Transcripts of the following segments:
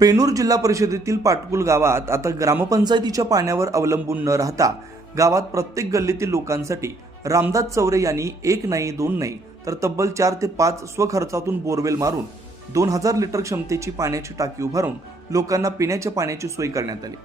पेनूर जिल्हा परिषदेतील पाटकुल गावात आता ग्रामपंचायतीच्या पाण्यावर अवलंबून न राहता गावात प्रत्येक गल्लीतील लोकांसाठी रामदास चौरे यांनी एक नाही दोन नाही तर तब्बल चार ते पाच स्वखर्चातून बोरवेल मारून दोन हजार लिटर क्षमतेची पाण्याची टाकी उभारून लोकांना पिण्याच्या पाण्याची सोय करण्यात आली.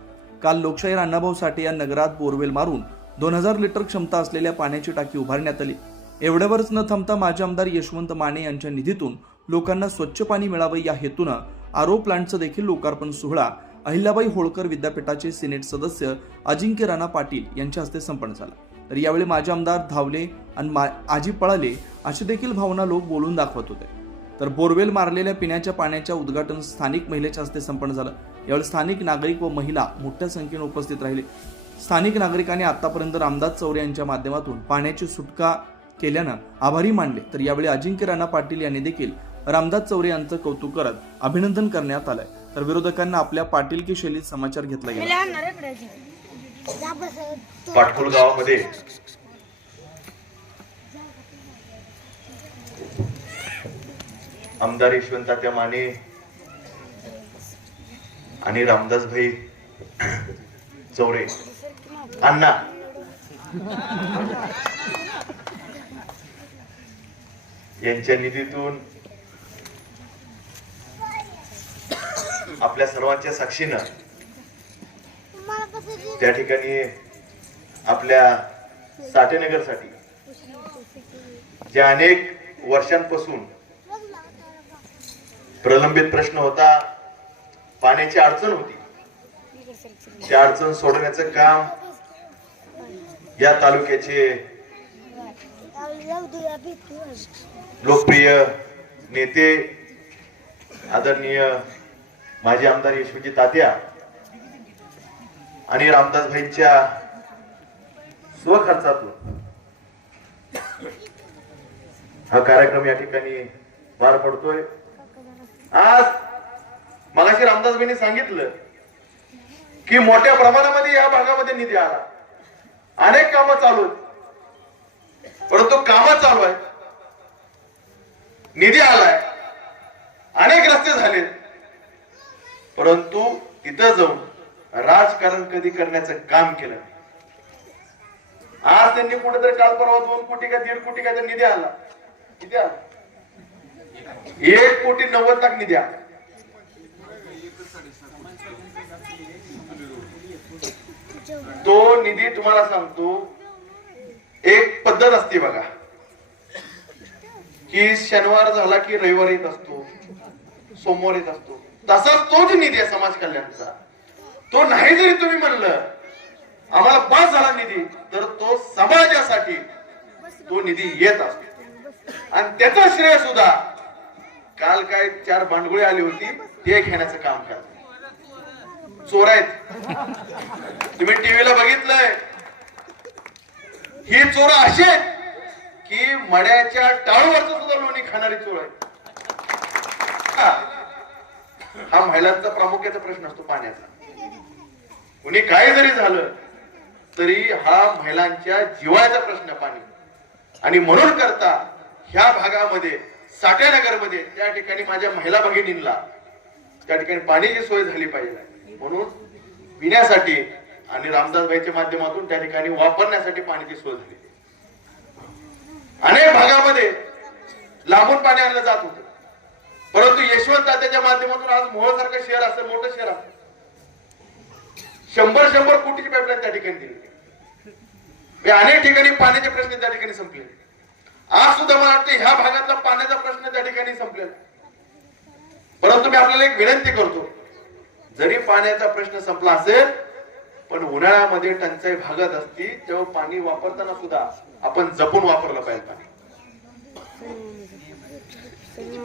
काल लोकशाहीर अण्णाभाऊ साठे या नगरात बोरवेल मारून दोन हजार लिटर क्षमता असलेल्या पाण्याची टाकी उभारण्यात आली. एवढ्यावरच न थांबता माजी आमदार यशवंत माने यांच्या निधीतून लोकांना स्वच्छ पाणी मिळावं या हेतूनं आरो प्लांटचं देखील लोकार्पण सोहळा. अहिल्याबाई होळकर विद्यापीठाचे सिनेट सदस्य अजिंक्य राणा पाटील यांच्या हस्ते संपन्न झाला. तर यावेळी माजी आमदार धावले आणि मा आजी पळाले अशी देखील भावना लोक बोलून दाखवत होते. तर बोरवेल मारलेल्या पिण्याच्या पाण्याच्या उद्घाटन स्थानिक महिलेच्या हस्ते संपन्न झालं. यावेळी स्थानिक नागरिक व महिला मोठ्या संख्येने उपस्थित राहिले. स्थानिक नागरिकांनी आतापर्यंत रामदास चौरे यांच्या माध्यमातून पाण्याची सुटका केल्यानं आभारी मानले. तर यावेळी अजिंक्य राणा पाटील यांनी देखील रामदास चौरे यांचं कौतुक करत अभिनंदन करण्यात आलंय. तर विरोधकांना आपल्या पाटीलकी शैलीत समाचार घेतला गेला. पाटकुल गावामध्ये. आमदार यशवंतात्या माने आणि रामदास भाई चौरे. अण्णा. यांच्या निधीतून आपल्या सर्वांच्या साक्षीनं त्या ठिकाणी आपल्या साठेनगरसाठी जे अनेक वर्षांपासून प्रलंबित प्रश्न होता पाण्याची अडचण होती त्या अडचण सोडवण्याचं काम या तालुक्याचे लोकप्रिय नेते आदरणीय माझे आमदार यशवंतजी तात्या आणि रामदास भाईच्या स्वखर्चातून हा कार्यक्रम या ठिकाणी पार पडतोय. आज मगाशी रामदास भाईंनी सांगितलं की मोठ्या प्रमाणामध्ये या भागामध्ये निधी आला. अनेक कामं चालू परंतु कामं चालू आहे निधी आलाय. अनेक रस्ते झालेत. परंतु तिथं जाऊन राजकारण कधी करण्याचं काम केलं आज त्यांनी कुठेतरी काल परवा दोन कोटी का दीड कोटी का निधी आला किती आला एक कोटी नव्वद लाख निधी आला तो निधी तुम्हाला सांगतो एक पद्धत असते बघा. की शनिवार झाला की रविवार येत असतो सोमवार येत असतो. तसाच तोच निधी आहे समाज कल्याणचा तो नाही जरी तुम्ही म्हणलं आम्हाला पास झाला निधी तर तो समाजासाठी तो निधी येत असतो. आणि त्याचा श्रेय सुद्धा काल काय चार भांडगुळी आली होती ते घेण्याचं काम करत चोर आहेत. तुम्ही टीव्हीला बघितलंय. ही चोर अशी आहेत की मड्याच्या टाळूवरच सुद्धा लोणी खाणारी चोर आहे हा. महिलांचा प्रामुख्याचा प्रश्न असतो पाण्याचा. कुणी काय जरी झालं तरी हा महिलांच्या जीवाचा प्रश्न पाणी. आणि म्हणून करता ह्या भागामध्ये साठेनगरमध्ये त्या ठिकाणी माझ्या महिला भगिनींना त्या ठिकाणी पाण्याची सोय झाली पाहिजे. म्हणून पिण्यासाठी आणि रामदासबाईच्या माध्यमातून त्या ठिकाणी वापरण्यासाठी पाण्याची सोय झाली. अनेक भागामध्ये लांबून पाणी आणलं जात होतं. परंतु यशवंत त्याच्या माध्यमातून आज मोहसारखं शहर असं मोठं शहर असेल. शंभर शंभर कोटीची पाईपलाईन त्या ठिकाणी दिली. म्हणजे अनेक ठिकाणी पाण्याचे प्रश्न त्या ठिकाणी संपले. आज सुद्धा मला वाटतं ह्या भागातला पाण्याचा प्रश्न त्या ठिकाणी संपलेला. परंतु मी आपल्याला एक विनंती करतो जरी पाण्याचा प्रश्न संपला असेल पण उन्हाळ्यामध्ये टंचाई भागात असती तेव्हा पाणी वापरताना सुद्धा आपण जपून वापरलं पाहिजे. पाणी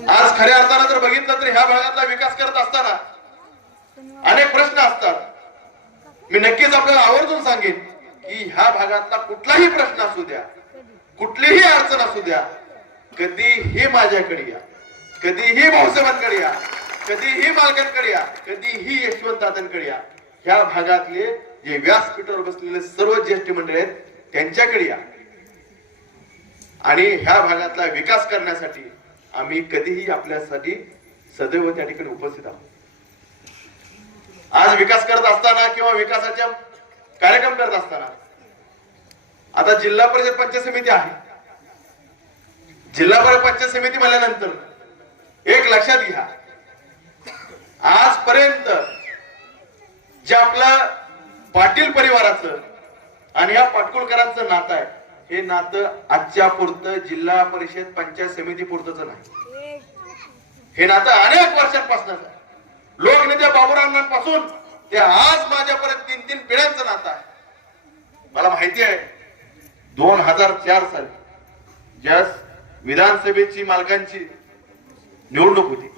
आज खऱ्या अर्थानं जर बघितलं तर ह्या भागातला विकास करत असताना अनेक प्रश्न असतात. मी नक्कीच आपल्याला आवर्जून सांगेन की ह्या भागातला कुठलाही प्रश्न असू द्या कुठलीही अडचण असू द्या कधीही माझ्याकडे या कधीही भाऊसाहेबांकडे या कधीही मालकांकडे या कधीही यशवंतांकडे या. ह्या भागातले जे व्यासपीठावर बसलेले सर्व ज्येष्ठ मंडळी आहेत त्यांच्याकडे या. आणि ह्या भागातला विकास करण्यासाठी आम्ही कधीही आपल्यासाठी सदैव त्या ठिकाणी उपस्थित आहोत. आज विकास करत असताना किंवा विकासाच्या कार्यक्रम करत असताना आता जिल्हा परिषद पंचायत समिती आहे. जिल्हा परिषद पंचायत समिती म्हणल्यानंतर एक लक्षात घ्या आजपर्यंत जे आपलं पाटील परिवाराचं आणि या पाटकुळकरांचं नातं आहे हे नातं आजच्या पुरतं जिल्हा परिषद पंचायत समिती पुरतच नाही. हे नातं अनेक वर्षांपासून लोकनेत्या लोकनेते ते आज माझ्यापर्यंत तीन तीन पिढ्यांचं नातं आहे. मला माहिती आहे दोन हजार चार साली ज्या विधानसभेची मालकांची निवडणूक होती.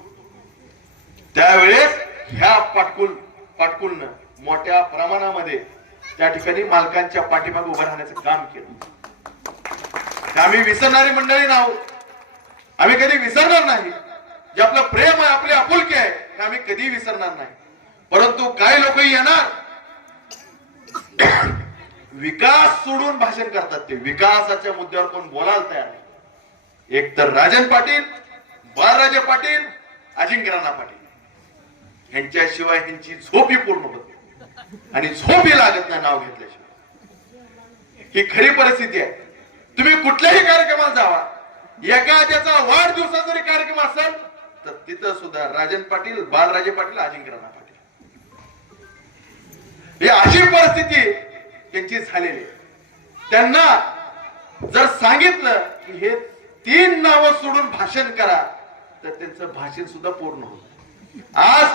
त्यावेळेस ह्या पाटकुल पाटकुलनं मोठ्या प्रमाणामध्ये त्या ठिकाणी मालकांच्या पाठीमागे उभं राहण्याचं काम केलं. आम्ही विसरणारी मंडळी नाव. आम्ही कधी विसरणार नाही. जे आपलं प्रेम आहे आपली आपुलकी आहे हे आम्ही कधी विसरणार नाही. परंतु काही लोक येणार. विकास सोडून भाषण करतात ते. विकासाच्या मुद्द्यावर कोण बोलायला तयार नाही. एक तर राजन पाटील बाळराजे पाटील अजिंक्यराणा पाटील. यांच्याशिवाय ह्यांची झोपी पूर्ण होते आणि झोपी लागत नाही नाव घेतल्याशिवाय. ही खरी परिस्थिती आहे. तुम्ही कुठल्याही कार्यक्रमात जावा. एखाद्याचा वाढदिवसा जरी कार्यक्रम असेल तर तिथं सुद्धा राजन पाटील बालराजे पाटील अजिंक्यराणा पाटील. ही अशी परिस्थिती त्यांची झालेली त्यांना जर सांगितलं की हे तीन नावं सोडून भाषण करा तर त्यांचं भाषण सुद्धा पूर्ण होत आज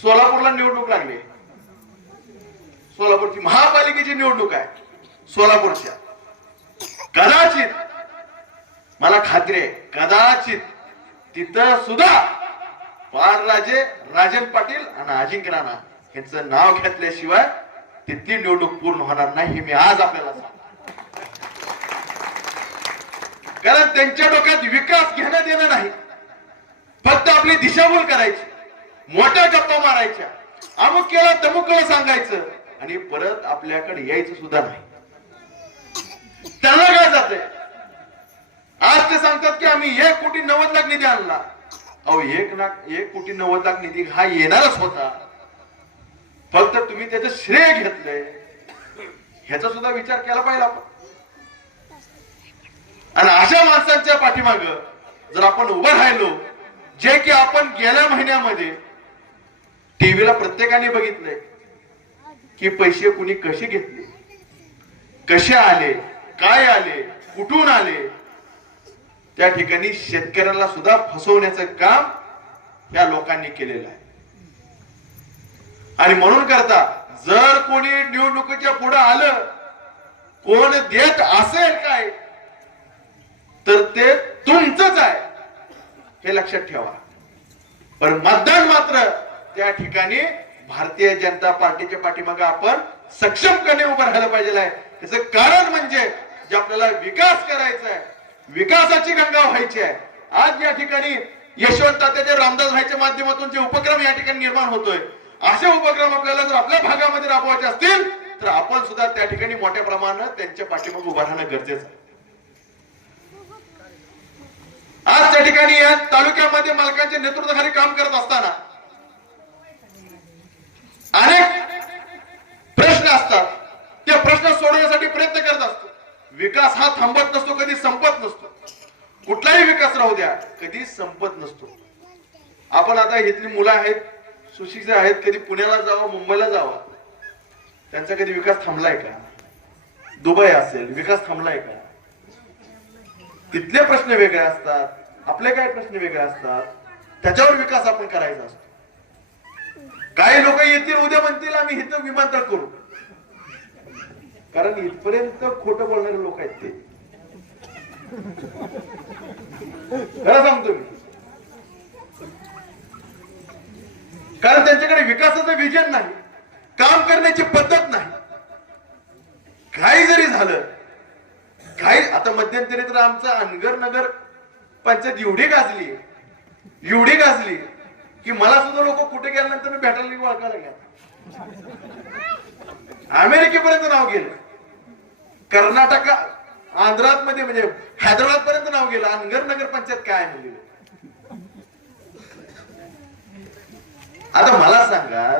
सोलापूरला निवडणूक लागली. सोलापूरची महापालिकेची निवडणूक आहे. सोलापूरच्या. कदाचित मला खात्री आहे कदाचित तिथं सुद्धा राजे राजन पाटील आणि अजिंक्य राणा यांचं नाव घेतल्याशिवाय तिथली निवडणूक पूर्ण होणार नाही हे मी आज आपल्याला सांगतो. कारण त्यांच्या डोक्यात विकास घेण्यात येणं नाही. फक्त आपली दिशाभूल करायची. मोठ्या गप्पा मारायच्या. अमुक केलं तमुक केलं सांगायचं. आणि परत आपल्याकडे यायचं सुद्धा नाही. त्यांना काय जाते? आज ते सांगतात की आम्ही एक कोटी नव्वद लाख निधी आणला. अहो एक लाख एक कोटी नव्वद लाख निधी हा येणारच होता. फक्त तुम्ही त्याचं श्रेय घेतलंय. ह्याचा सुद्धा विचार केला पाहिजे आपण. आणि अशा माणसांच्या पाठीमाग जर आपण उभं राहिलो जे की आपण गेल्या महिन्यामध्ये टीव्हीला प्रत्येकाने बघितलंय की पैसे कुणी कसे घेतले कसे आले काय आले? कुठून आले? त्या ठिकाणी शेतकऱ्याला सुद्धा फसवण्याचं काम या लोकांनी केलेलं आहे. आणि म्हणून करता जर कोणी निवडणुकीच्या पुढे आलं कोण देत असेल काय तर ते तुमचंच आहे. हे लक्षात ठेवा. पण मतदान मात्र त्या ठिकाणी भारतीय जनता पार्टीच्या पाठीमागे आपण सक्षमपणे उभं राहिलं पाहिजे आहे. त्याचं कारण म्हणजे जे आपल्याला विकास करायचा आहे विकासाची गंगा व्हायची आहे. आज या ठिकाणी यशवंत रामदास भाईच्या माध्यमातून जे उपक्रम या ठिकाणी निर्माण होतोय असे उपक्रम आपल्याला जर आपल्या भागामध्ये राबवायचे असतील तर आपण सुद्धा त्या ठिकाणी मोठ्या प्रमाणात त्यांच्या पाठीमागे उभं राहणं गरजेचं आहे. आज त्या ठिकाणी या तालुक्यामध्ये मालकांच्या नेतृत्वाखाली काम करत असताना अनेक प्रश्न असतात. ते प्रश्न सोडवण्यासाठी प्रयत्न करत असतो विकास हा थांबत नसतो कधी संपत नसतो. कुठलाही विकास राहू द्या कधी संपत नसतो. आपण आता इथली मुलं आहेत सुशिक्षित आहेत कधी पुण्याला जावं मुंबईला जावं. त्यांचा कधी विकास थांबलाय का? दुबई असेल विकास थांबलाय का? तिथले प्रश्न वेगळे असतात आपले काय प्रश्न वेगळे असतात. त्याच्यावर विकास आपण करायचा असतो. काही लोक येतील उद्या म्हणतील आम्ही इथं विमानतळ करू. कारण इथपर्यंत खोटं बोलणारे लोक आहेत ते. खरं सांगतो मी. कारण त्यांच्याकडे विकासाचं विजन नाही काम करण्याची पद्धत नाही. काही जरी झालं काही आता मध्यंतरी तर आमचं अनगर नगर पंचायत एवढी गाजली एवढी गाजली की मला सुद्धा लोक कुठे गेल्यानंतर भेटायला ओळखायला गेला. अमेरिकेपर्यंत नाव गेलं. कर्नाटक आंध्रात मध्ये म्हणजे हैदराबाद पर्यंत नाव गेलं. अनगर नगर पंचायत काय म्हणजे आता मला सांगा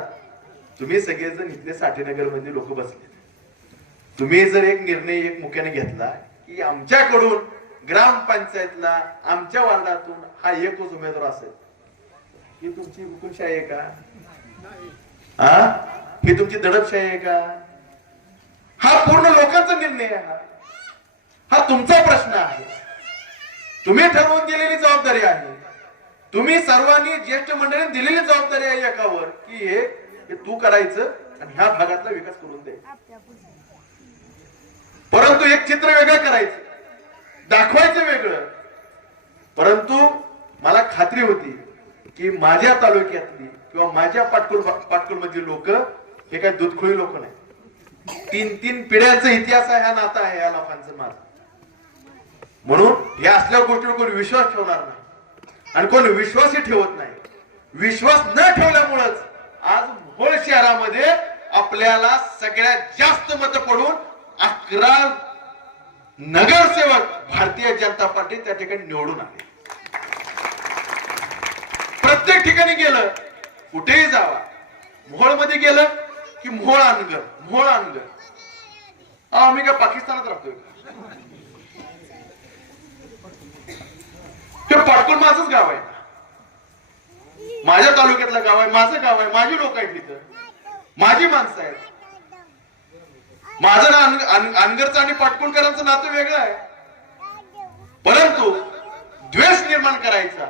तुम्ही सगळेजण इथले साठेनगरमध्ये लोक बसले. तुम्ही जर एक निर्णय एक मुख्याने घेतला की आमच्याकडून ग्रामपंचायतला आमच्या वार्डातून हा एकच उमेदवार असेल. ही तुमची हुकुमशाही आहे का? हा? ही तुमची दडपशाही आहे का? हा पूर्ण लोकांचा निर्णय आहे हा. हा तुमचा प्रश्न आहे. तुम्ही ठरवून दिलेली जबाबदारी आहे. तुम्ही सर्वांनी ज्येष्ठ मंडळीने दिलेली जबाबदारी आहे एकावर की हे तू करायचं आणि ह्या भागातला विकास करून दे. परंतु एक चित्र वेगळं करायचं. दाखवायचं वेगळं. परंतु मला खात्री होती की माझ्या तालुक्यातली किंवा माझ्या पाटकुल पाटकुल लोक हे काय दुधखोळी लोक नाही तीन तीन पिढ्यांचा इतिहास आहे हा नाता आहे या लोकांचं माझं. म्हणून या असल्या गोष्टीवर कोणी विश्वास ठेवणार नाही. आणि कोणी विश्वासही ठेवत नाही. विश्वास न ठेवल्यामुळेच आज मोहोळ शहरामध्ये आपल्याला सगळ्यात जास्त मत पडून अकरा नगरसेवक भारतीय जनता पार्टी त्या ठिकाणी निवडून आले. प्रत्येक ठिकाणी गेलं कुठेही जावा. मोहोळमध्ये गेलं की मोहोळ अनगर मोळ अनगर अहो, आम्ही काय पाकिस्तानात राहतोय ते पाटकुल माझंच गाव आहे माझ्या तालुक्यातलं गाव आहे माझं गाव आहे माझी लोक आहेत तिथं माझी माणसं आहेत. माझं ना अनगरचं आणि पाटकुलकरांचं नातं वेगळं आहे. परंतु द्वेष निर्माण करायचा.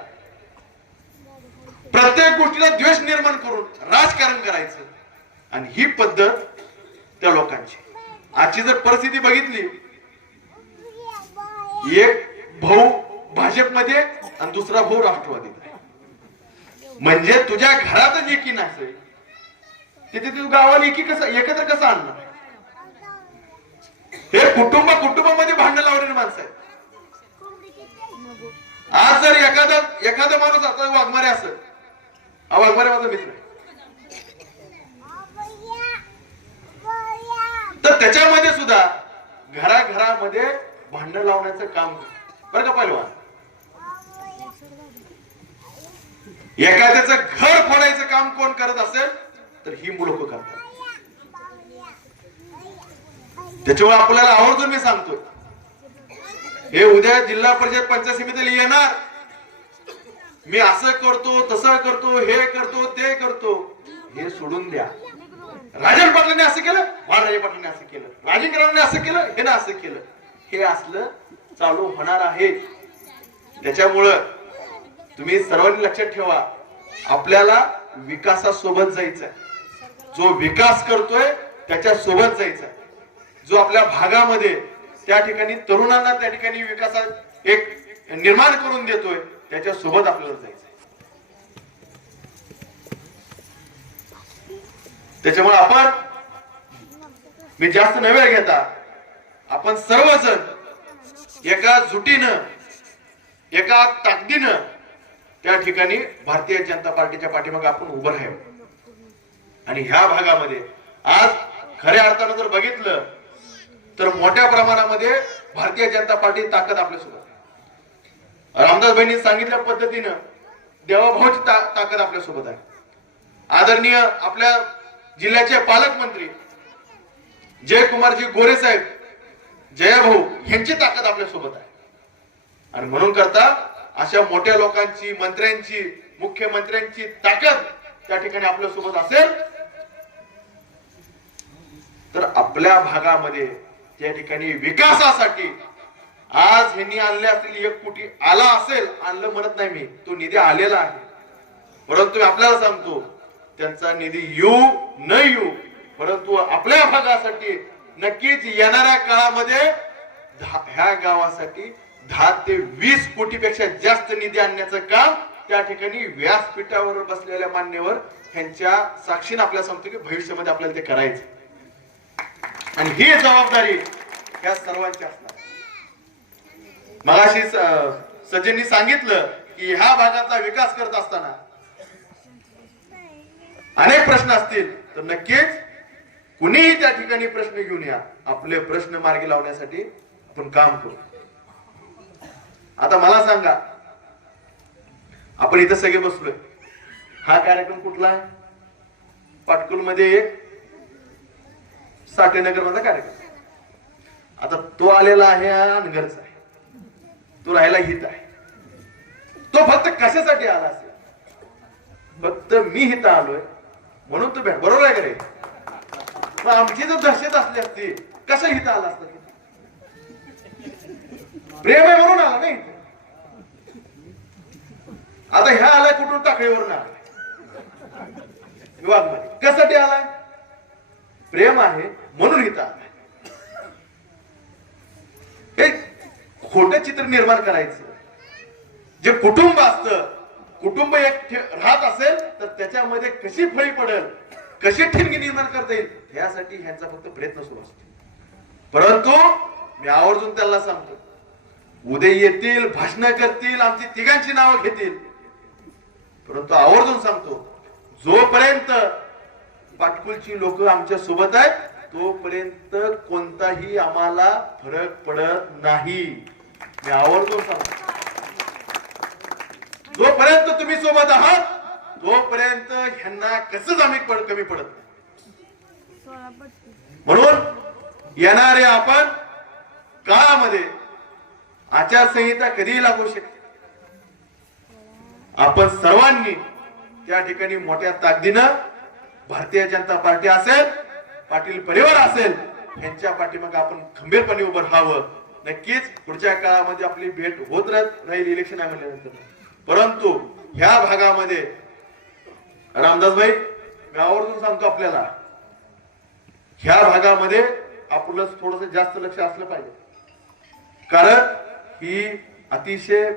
प्रत्येक गोष्टीला द्वेष निर्माण करून राजकारण करायचं. आणि ही पद्धत त्या लोकांची. आजची जर परिस्थिती बघितली एक भाऊ भाजपमध्ये आणि दुसरा भाऊ राष्ट्रवादीत म्हणजे तुझ्या घरातच एकी नसेल तिथे तू गावाला एकी कसं एकत्र कसं आणणार? हे कुटुंब कुटुंबामध्ये भांडण लावलेली माणसं आहेत. आज जर एखादा एखादा माणूस आता वाघमारे असेल हा वाघमारे माझा मित्र आहे. तर त्याच्यामध्ये सुद्धा घराघरामध्ये भांडण लावण्याचं काम बरं का पहिलवान एखाद्याचं घर फोडायचं काम कोण करत असेल तर ही मुलं करतात. त्याच्यामुळे आपल्याला आवर्जून मी सांगतोय हे उद्या जिल्हा परिषद पंचायत समितीला येणार. मी असं करतो तसं करतो हे करतो ते करतो हे सोडून द्या. राजन पाटलांनी असं केलं बाळराजे पाटलांनी असं केलं राजेंद्रांनी असं केलं हे ना असं केलं. हे असलं चालू होणार आहे. त्याच्यामुळं तुम्ही सर्वांनी लक्षात ठेवा आपल्याला विकासासोबत जायचं जो विकास करतोय त्याच्या सोबत जायचंय. जो आपल्या भागामध्ये त्या ठिकाणी तरुणांना त्या ठिकाणी विकासात एक निर्माण करून देतोय त्याच्या सोबत आपल्याला जायचं त्याच्यामुळे आपण मी जास्त न वेळ घेता आपण सर्वजण एका जुटीनं एका ताकदीनं त्या ठिकाणी भारतीय जनता पार्टीच्या पाठीमागे आपण उभं राहावं आणि ह्या भागामध्ये आज खऱ्या अर्थानं जर बघितलं तर मोठ्या प्रमाणामध्ये भारतीय जनता पार्टी ताकद आपल्यासोबत आहे. रामदास बहिणी सांगितल्या पद्धतीनं देवाभाऊची ता- ताकद आपल्यासोबत आहे. आदरणीय आपल्या जिल्ह्याचे पालकमंत्री जयकुमारजी गोरे साहेब जयाभाऊ यांची ताकद आपल्यासोबत आहे. आणि म्हणून करता अशा मोठ्या लोकांची मंत्र्यांची मुख्यमंत्र्यांची ताकद त्या ठिकाणी आपल्यासोबत असेल तर आपल्या भागामध्ये त्या ठिकाणी विकासासाठी आज ह्यांनी आणले असतील एक कोटी आला असेल आणलं म्हणत नाही मी तो निधी आलेला आहे. परंतु मी आपल्याला सांगतो त्यांचा निधी येऊ न येऊ परंतु आपल्या भागासाठी नक्कीच येणाऱ्या काळामध्ये ह्या गावासाठी दहा ते वीस कोटीपेक्षा जास्त निधी आणण्याचं काम त्या ठिकाणी व्यासपीठावर बसलेल्या मान्यवर ह्यांच्या साक्षीने आपल्याला सांगतो की भविष्यामध्ये आपल्याला ते करायचं. आणि ही जबाबदारी या सर्वांची असणार. मगाशी स- सज्जननी सांगितलं की ह्या भागाचा विकास करत असताना अनेक प्रश्न असतील तर नक्कीच कुणीही त्या ठिकाणी प्रश्न घेऊन या. आपले प्रश्न मार्गी लावण्यासाठी आपण काम करू. आता मला सांगा आपण इथं सगळे बसलोय. हा कार्यक्रम कुठला आहे? पाटकुलमध्ये एक साठेनगर मधला कार्यक्रम. आता तो आलेला आहे हा अनगरचा आहे. तो राहायला हित आहे. तो फक्त कशासाठी आला असेल? फक्त मी हित आलोय. म्हणून तो भेट बरोबर आहे का रे मग आमची जर दहशत असली असती. कसं हिता आला असतं? प्रेम आहे म्हणून आला नाही आता ह्या आलाय कुठून? टाकळीवरून आलाय. विभाग कसाठी आलाय? प्रेम आहे म्हणून इथं आलाय. हे खोट चित्र निर्माण करायचं. जे कुटुंब असतं कुटुंब एक ठे- राहत असेल तर त्याच्यामध्ये कशी फळी पडेल कशी ठिणगी निर्माण करता येईल यासाठी ह्यांचा फक्त प्रयत्न सुरू असतो. परंतु मी आवर्जून त्यांना सांगतो उद्या येतील भाषण करतील आमची तिघांची नावं घेतील. परंतु आवर्जून सांगतो जोपर्यंत पाटकुलची लोक आमच्यासोबत आहेत तोपर्यंत कोणताही आम्हाला फरक पडत नाही. मी आवर्जून सांगतो. जोपर्यंत तुम्ही सोबत आहात तोपर्यंत ह्यांना कसंच आम्ही पड कमी पडत म्हणून येणारे आपण काळामध्ये आचारसंहिता कधीही लागू शकते आपण सर्वांनी त्या ठिकाणी मोठ्या ताकदीनं भारतीय जनता पार्टी असेल पाटील परिवार असेल यांच्या पाठीमागे आपण खंबीरपणे उभं राहावं. नक्कीच पुढच्या काळामध्ये आपली भेट होत राहत राहील इलेक्शन आहे म्हणल्यानंतर परंतु ह्या भागामध्ये रामदास भाई मी आवर्जून सांगतो आपल्याला ह्या भागामध्ये आपलं थोडस जास्त लक्ष असलं पाहिजे. कारण ही अतिशय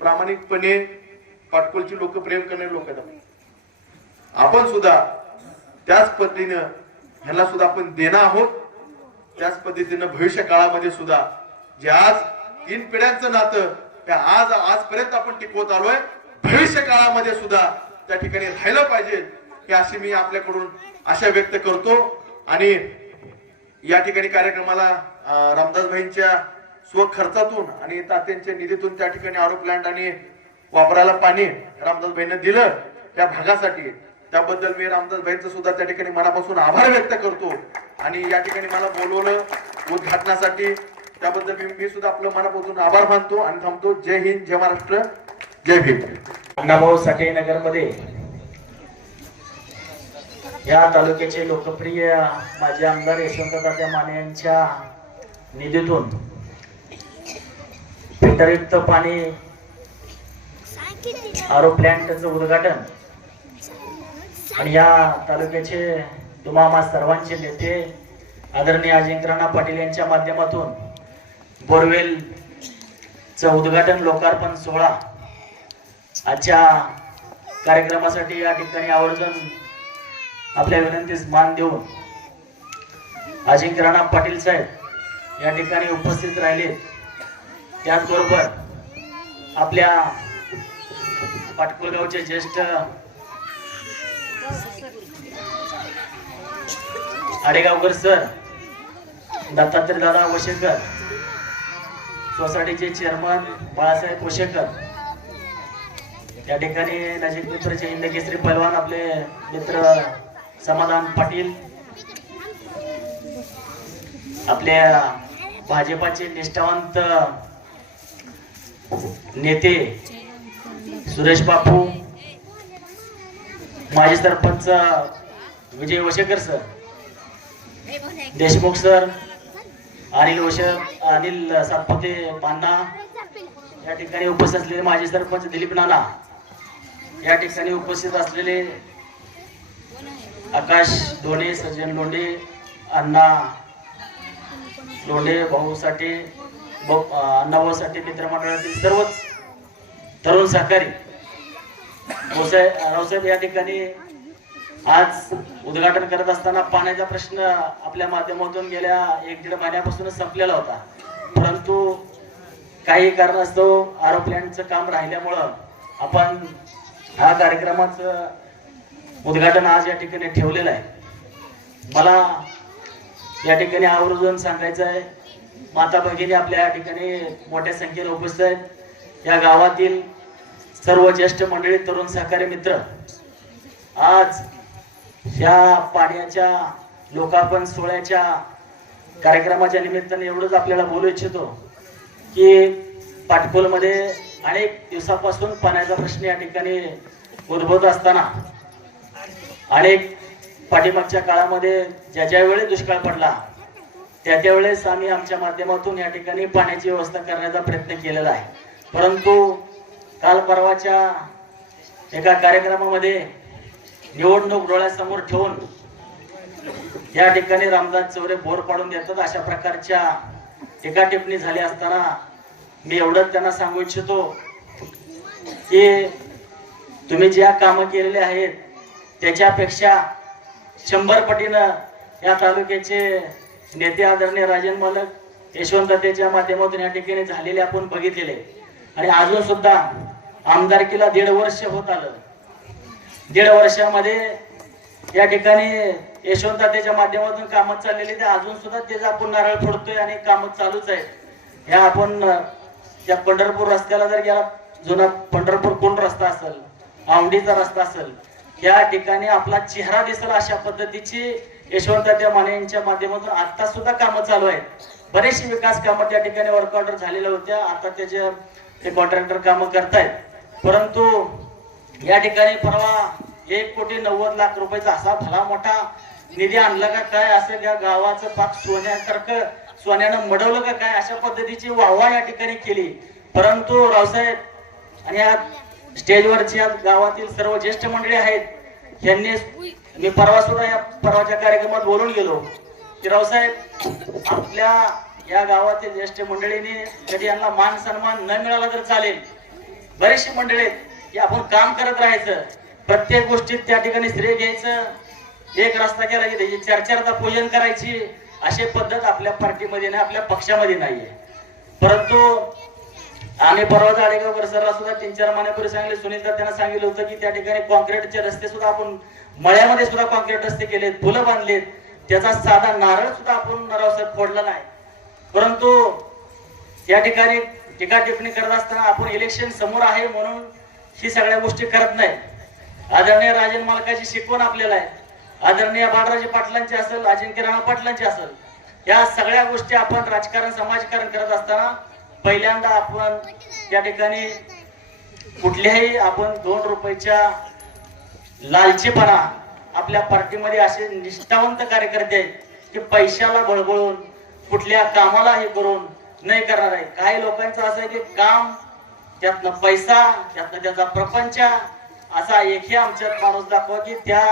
प्रामाणिकपणे पाटकोलची लोक प्रेम करणारे लोक आहेत आपण सुद्धा त्याच पद्धतीनं ह्याला सुद्धा आपण देणं आहोत. त्याच पद्धतीनं भविष्य काळामध्ये सुद्धा जे आज तीन पिढ्यांचं नातं त्या आज आजपर्यंत आपण टिकवत आलोय. भविष्य काळामध्ये सुद्धा त्या ठिकाणी राहिलं पाहिजे हे अशी मी आपल्याकडून आशा व्यक्त करतो. आणि या ठिकाणी कार्यक्रमाला रामदास भाईंच्या स्वखर्चातून आणि तात्यांच्या निधीतून त्या ठिकाणी आरो प्लांट आणि वापरायला पाणी रामदास भाईंना दिलं त्या भागासाठी. त्याबद्दल मी रामदास भाईंचं सुद्धा त्या ठिकाणी मनापासून आभार व्यक्त करतो. आणि या ठिकाणी मला बोलवलं उद्घाटनासाठी त्याबद्दल मी मी सुद्धा आपलं मनापासून आभार मानतो आणि थांबतो. जय हिंद जय महाराष्ट्र जय भीम. अण्णाभाऊ साठे नगरमध्ये या तालुक्याचे लोकप्रिय माजी आमदार तात्या माने यांच्या निधीतून फिल्टरयुक्त पाणी आरो प्लॅन्टचं उद्घाटन आणि या तालुक्याचे तुम्हा सर्वांचे नेते आदरणीय अजिंक्यराणा पाटील यांच्या माध्यमातून बोरवेलचं उद्घाटन लोकार्पण सोहळा. आजच्या कार्यक्रमासाठी या ठिकाणी आवर्जून आपल्या विनंतीस मान देऊन अजिंक्य राणा पाटील साहेब या ठिकाणी उपस्थित राहिले. त्याचबरोबर आपल्या पाटकुलगावचे ज्येष्ठ आडेगावकर सर दत्तात्रय दादा वशेकर सोसायटीचे चेअरमन बाळासाहेब कोशेकर. या ठिकाणी नजीक मित्रचे हिंद केसरी पैलवान आपले मित्र समाधान पाटील आपल्या भाजपाचे निष्ठावंत नेते सुरेश बापू माजी सरपंच विजय वशेकर सर देशमुख सर अनिल वशे अनिल सातपुते मान्ना या ठिकाणी उपस्थित असलेले माजी सरपंच दिलीप नाना या ठिकाणी उपस्थित असलेले आकाश लोणे सज्जन लोंढे अण्णा लोंढे भाऊ साठे भाऊ- अण्णाभाऊ साठे मित्रमंडळातील सर्वच तरुण सहकारी रावसाहेब या ठिकाणी आज उद्घाटन करत असताना पाण्याचा प्रश्न आपल्या माध्यमातून गेल्या एक दीड महिन्यापासूनच संपलेला होता. परंतु काही कारणास्तव आरो काम राहिल्यामुळं आपण हा कार्यक्रमाचं उद्घाटन आज या ठिकाणी ठेवलेलं आहे. मला या ठिकाणी आवर्जून सांगायचं आहे माता भगिनी आपल्या या ठिकाणी मोठ्या संख्येने उपस्थित आहेत. या गावातील सर्व ज्येष्ठ मंडळी तरुण सहकारी मित्र आज ह्या पाण्याच्या लोकार्पण सोहळ्याच्या कार्यक्रमाच्या निमित्ताने एवढंच आपल्याला बोलू इच्छितो की पाटकोलमध्ये अनेक दिवसापासून पाण्याचा प्रश्न या ठिकाणी उद्भवत असताना अनेक पाठीमागच्या काळामध्ये ज्या ज्या वेळेस दुष्काळ पडला त्या त्यावेळेस आम्ही आमच्या माध्यमातून या ठिकाणी पाण्याची व्यवस्था करण्याचा प्रयत्न केलेला आहे. परंतु काल परवाच्या एका कार्यक्रमामध्ये निवडणूक डोळ्यासमोर ठेवून या ठिकाणी रामदास चौरे बोर पाडून देतात. अशा प्रकारच्या एका टिप्पणी झाली असताना मी एवढंच त्यांना सांगू इच्छितो की तुम्ही ज्या कामं केलेली आहेत त्याच्यापेक्षा शंभर पटीनं या तालुक्याचे नेते आदरणीय राजन मालक यशवंततेच्या माध्यमातून या ठिकाणी झालेले आपण बघितलेले. आणि अजून सुद्धा आमदारकीला दीड वर्ष होत आलं. दीड वर्षामध्ये या ठिकाणी यशवंततेच्या माध्यमातून कामं चाललेली ते अजून सुद्धा त्याचा आपण नारळ फोडतोय आणि कामं चालूच आहेत. ह्या आपण त्या पंढरपूर रस्त्याला जर गेला जुना पंढरपूर कोण रस्ता असेल? आवडीचा रस्ता असेल. या ठिकाणी आपला चेहरा दिसेल अशा पद्धतीची यशवंत माने यांच्या माध्यमातून आता सुद्धा कामं चालू आहेत. बरेचशी विकास कामं त्या ठिकाणी वर्क ऑर्डर झालेल्या होत्या. आता त्याचे ते कॉन्ट्रॅक्टर कामं करतायत. परंतु या ठिकाणी परवा एक कोटी नव्वद लाख रुपयाचा असा भला मोठा निधी आणला का काय असं या गावाचं पाक सोन्यासारखं सोन्यानं मडवलं का काय अशा पद्धतीची वाहवा या ठिकाणी केली. परंतु रावसाहेब आणि या स्टेजवरची या गावातील सर्व ज्येष्ठ मंडळी आहेत यांनी मी परवा सुद्धा या परवाच्या कार्यक्रमात बोलून गेलो की रावसाहेब आपल्या या गावातील ज्येष्ठ मंडळीने कधी यांना मान सन्मान न मिळाला तर चालेल. बरेचशी मंडळी आहेत की आपण काम करत राहायचं. प्रत्येक गोष्टीत त्या ठिकाणी श्रेय घ्यायचं. एक रस्ता केला की त्याची चार चारदा पूजन करायची. अशी पद्धत आपल्या पार्टीमध्ये नाही आपल्या पक्षामध्ये नाहीये. परंतु आम्ही परवा आडेगाव सरला सुद्धा तीन चार महिन्यापूर्वी सांगितले सुनीलदा त्यांना सांगितलं होतं की त्या ठिकाणी कॉन्क्रीटचे रस्ते सुद्धा आपण मळ्यामध्ये सुद्धा कॉन्क्रीट रस्ते केलेत फुलं बांधलेत. त्याचा साधा नारळ सुद्धा आपण नरावसाहेब फोडला नाही. परंतु या ठिकाणी टीका टिप्पणी करत असताना आपण इलेक्शन समोर आहे म्हणून ही सगळ्या गोष्टी करत नाही आदरणीय राजन मालकाची शिकवण आपल्याला आहे. आदरणीय बाळराजे पाटलांची असेल अजिंक्य राणा पाटलांची असेल या सगळ्या गोष्टी आपण राजकारण समाजकारण करत असताना पहिल्यांदा आपण त्या ठिकाणी कुठल्याही आपण दोन रुपयाच्या लालचीपणा आपल्या पार्टीमध्ये असे निष्ठावंत कार्यकर्ते आहेत की पैशाला बळबळून कुठल्या कामाला हे करून नाही करणार आहे काही लोकांचं असं आहे की काम त्यातनं पैसा त्यातनं त्याचा प्रपंच असा एकही आमच्यात माणूस दाखवा की त्या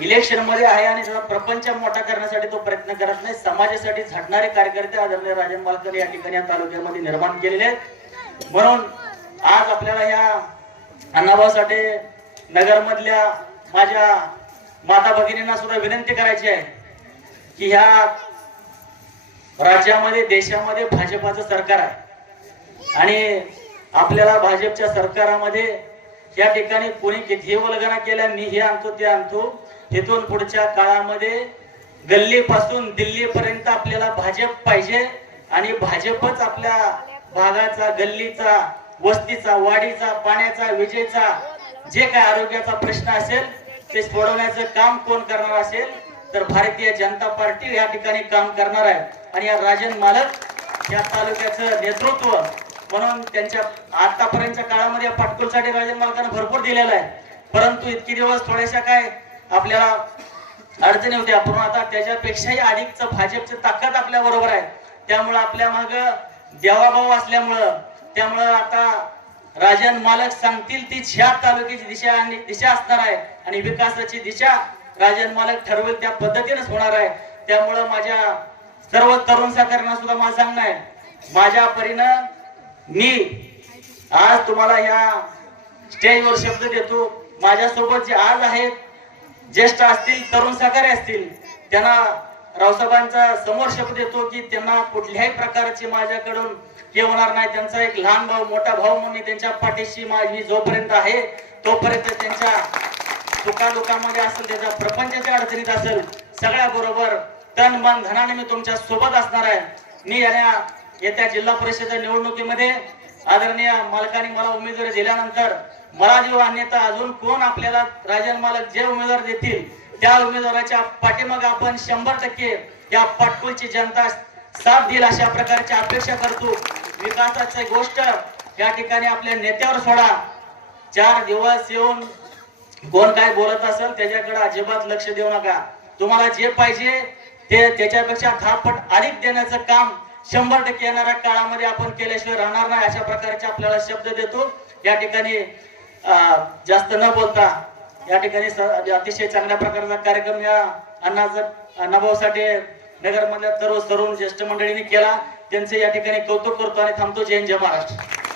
इलेक्शनमध्ये आहे आणि त्याचा प्रपंच मोठा करण्यासाठी तो प्रयत्न करत नाही. समाजासाठी झटणारे कार्यकर्ते आदरणीय राजन मालकर या ठिकाणी या तालुक्यामध्ये निर्माण केलेले आहेत. म्हणून आज आपल्याला या अण्णाभाऊ साठे नगरमधल्या माझ्या माता भगिनींना सुद्धा विनंती करायची आहे की ह्या राज्यामध्ये देशामध्ये भाजपाचं सरकार आहे. आणि आपल्याला भाजपच्या सरकारामध्ये या ठिकाणी कोणी किती वल्गना केल्या मी हे आणतो ते आणतो. इथून पुढच्या काळामध्ये गल्लीपासून दिल्लीपर्यंत आपल्याला भाजप पाहिजे आणि भाजपच आपल्या भागाचा गल्लीचा वस्तीचा वाडीचा पाण्याचा विजेचा जे काय आरोग्याचा प्रश्न असेल ते सोडवण्याचं काम कोण करणार असेल तर भारतीय जनता पार्टी या ठिकाणी काम करणार आहे. आणि या राजन मालक या तालुक्याचं नेतृत्व म्हणून त्यांच्या आतापर्यंतच्या काळामध्ये पाटकुलसाठी राजन मालकानं भरपूर दिलेला आहे. परंतु इतके दिवस थोड्याशा काय आपल्याला अडचणी होत्या. पण आता त्याच्यापेक्षाही अधिकच भाजपची ताकद आपल्या बरोबर आहे. त्यामुळं आपल्या माग देवाभाव असल्यामुळं त्यामुळं आता राजन मालक सांगतील ती ह्या तालुक्याची दिशा आणि दिशा असणार आहे आणि विकासाची दिशा राजन मालक ठरवेल त्या पद्धतीनेच होणार आहे. त्यामुळं माझ्या सर्व तरुण सहकार्यांना सुद्धा मला सांगणं आहे. माझ्या परीनं मी आज तुम्हाला ह्या स्टेजवर शब्द देतो. माझ्यासोबत जे आज आहेत ज्येष्ठ असतील तरुण सहकारी असतील त्यांना रावसाहेबांचा समोर शब्द देतो की त्यांना कुठल्याही प्रकारची माझ्याकडून हे होणार नाही. त्यांचा एक लहान भाऊ मोठा भाऊ म्हणून त्यांच्या पाठीशी माझी जोपर्यंत आहे तोपर्यंत त्यांच्या सुखादुखामध्ये असेल त्यांच्या प्रपंचाच्या अडचणीत असेल सगळ्या बरोबर तन मन धनाने मी तुमच्यासोबत असणार आहे. मी या येत्या जिल्हा परिषद निवडणुकीमध्ये आदरणीय मालकाने मला उमेदवारी दिल्यानंतर मला जेव्हा अन्यथा अजून कोण आपल्याला राजन मालक जे उमेदवार देतील त्या उमेदवाराच्या पाठीमागे आपण शंभर टक्के या पाटकुलची जनता साथ देईल अशा प्रकारची अपेक्षा करतो. विकासाची गोष्ट या ठिकाणी आपल्या नेत्यावर सोडा. चार दिवस येऊन कोण काय बोलत असेल त्याच्याकडे अजिबात लक्ष देऊ नका. तुम्हाला जे पाहिजे ते त्याच्यापेक्षा दहा पट अधिक देण्याचं काम शंभर टक्के येणाऱ्या काळामध्ये आपण केल्याशिवाय राहणार नाही अशा प्रकारचे आपल्याला शब्द देतो. या ठिकाणी जास्त न बोलता या ठिकाणी अतिशय चांगल्या प्रकारचा कार्यक्रम या अण्णा अण्णाभाऊसाठी नगरमधल्या सर्व तरुण ज्येष्ठ मंडळींनी केला. त्यांचे या ठिकाणी कौतुक करतो आणि थांबतो. जय जय महाराष्ट्र.